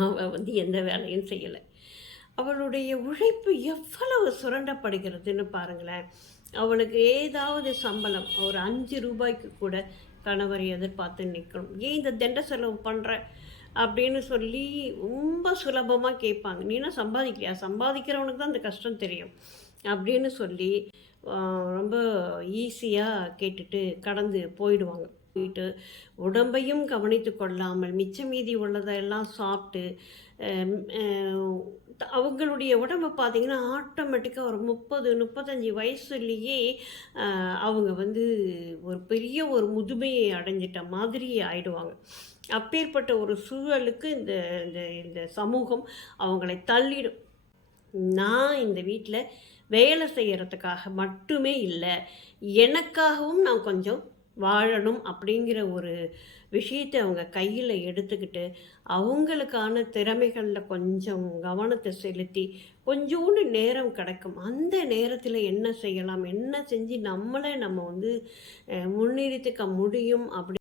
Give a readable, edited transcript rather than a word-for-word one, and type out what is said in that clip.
அவ வந்து எந்த வேலையும் செய்யல. அவளுடைய உழைப்பு எவ்வளவு சுரண்டப்படுகிறதுன்னு பாருங்களேன். அவளுக்கு ஏதாவது சம்பளம் ஒரு ரூ. 5க்கு கூட கணவர் எதிர்பார்த்து நிக்கணும். "ஏன் இந்த தெண்ட செலவு பண்ற?" அப்படின்னு சொல்லி ரொம்ப சுலபமா கேட்பாங்க. "நீ என்ன சம்பாதிக்கலையா? சம்பாதிக்கிறவனுக்கு தான் இந்த கஷ்டம் தெரியும்." அப்படின்னு சொல்லி அ ரொம்ப ஈஸியா கேட்டுட்டு கடந்து போயிடுவாங்க. போயிட்டு உடம்பையும் கவனித்துக் கொள்ளாமல் மிச்ச மீதி உள்ளதெல்லாம் சாப்பிட்டு அம் அ அவங்களுடைய உடம்பு பார்த்தீங்கன்னா, ஆட்டோமேட்டிக்கா ஒரு 30, 35 வயசுலயே அவங்க வந்து ஒரு பெரிய ஒரு முதுமையை அடைஞ்சிட்ட மாதிரி ஆயிடுவாங்க. அப்பேற்பட்ட ஒரு சூழலுக்கு இந்த இந்த இந்த சமூகம் அவங்களை தள்ளிடும். நான் இந்த வீட்ல வேலை செய்யறதுக்காக மட்டுமே இல்ல, எனக்காகவும் நான் கொஞ்சம் வாழணும் அப்படிங்கிற ஒரு விஷயத்த அவங்க கையில எடுத்துக்கிட்டு, அவங்களுக்கான திறமைகள்ல கொஞ்சம் கவனத்த செலுத்தி, கொஞ்சோண்டு நேரம் கிடைக்கும். அந்த நேரத்தில என்ன செய்யலாம்? என்ன செஞ்சு நம்மள நம்ம வந்து முன்னிறுத்திக்க முடியும்? அப்படி